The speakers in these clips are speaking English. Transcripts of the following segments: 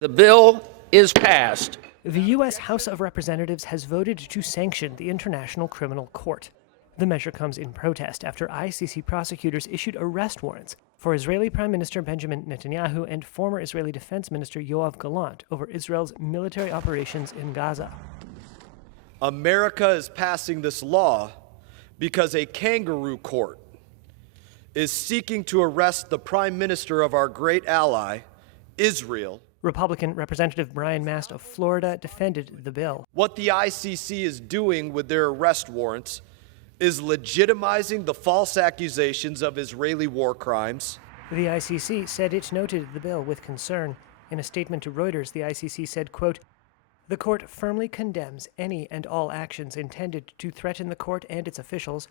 The bill is passed. The U.S. House of Representatives has voted to sanction the International Criminal Court. The measure comes in protest after ICC prosecutors issued arrest warrants for Israeli Prime Minister Benjamin Netanyahu and former Israeli Defense Minister Yoav Gallant over Israel's military operations in Gaza. America is passing this law because a kangaroo court is seeking to arrest the Prime Minister of our great ally, Israel. Republican Representative Brian Mast of Florida defended the bill. What the ICC is doing with their arrest warrants is legitimizing the false accusations of Israeli war crimes. The ICC said it noted the bill with concern. In a statement to Reuters, the ICC said, quote, "The court firmly condemns any and all actions intended to threaten the court and its officials,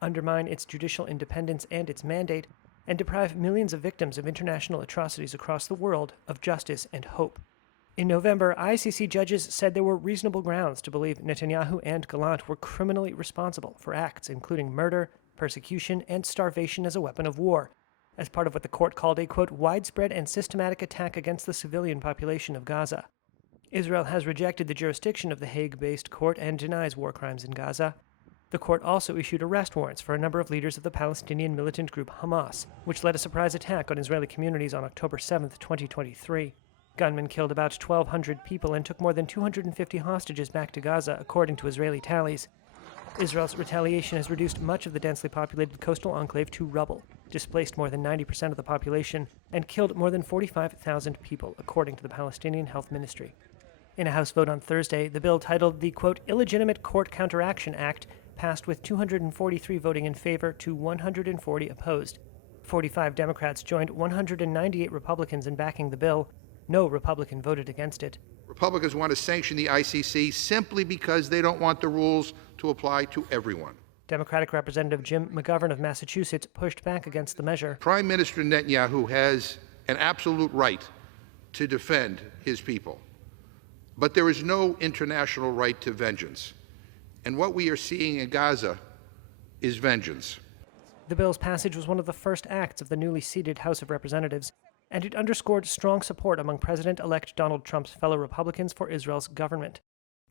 undermine its judicial independence and its mandate, and deprive millions of victims of international atrocities across the world of justice and hope." In November, ICC judges said there were reasonable grounds to believe Netanyahu and Gallant were criminally responsible for acts including murder, persecution, and starvation as a weapon of war, as part of what the court called a, quote, "widespread and systematic attack against the civilian population of Gaza." Israel has rejected the jurisdiction of the Hague-based court and denies war crimes in Gaza. The court also issued arrest warrants for a number of leaders of the Palestinian militant group Hamas, which led a surprise attack on Israeli communities on October 7, 2023. Gunmen killed about 1,200 people and took more than 250 hostages back to Gaza, according to Israeli tallies. Israel's retaliation has reduced much of the densely populated coastal enclave to rubble, displaced more than 90% of the population, and killed more than 45,000 people, according to the Palestinian Health Ministry. In a House vote on Thursday, the bill titled the, quote, "Illegitimate Court Counteraction Act" passed with 243 voting in favor to 140 opposed. 45 Democrats joined 198 Republicans in backing the bill. No Republican voted against it. Republicans want to sanction the ICC simply because they don't want the rules to apply to everyone. Democratic Representative Jim McGovern of Massachusetts pushed back against the measure. Prime Minister Netanyahu has an absolute right to defend his people, but there is no international right to vengeance. And what we are seeing in Gaza is vengeance. The bill's passage was one of the first acts of the newly seated House of Representatives, and it underscored strong support among President-elect Donald Trump's fellow Republicans for Israel's government.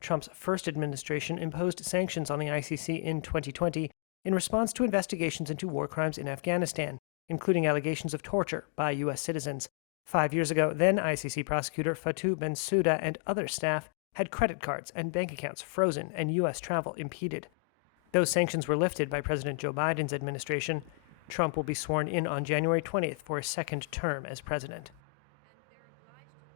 Trump's first administration imposed sanctions on the ICC in 2020 in response to investigations into war crimes in Afghanistan, including allegations of torture by U.S. citizens. 5 years ago, then ICC prosecutor Fatou Bensouda and other staff had credit cards and bank accounts frozen and U.S. travel impeded. Those sanctions were lifted by President Joe Biden's administration. Trump will be sworn in on January 20th for a second term as president.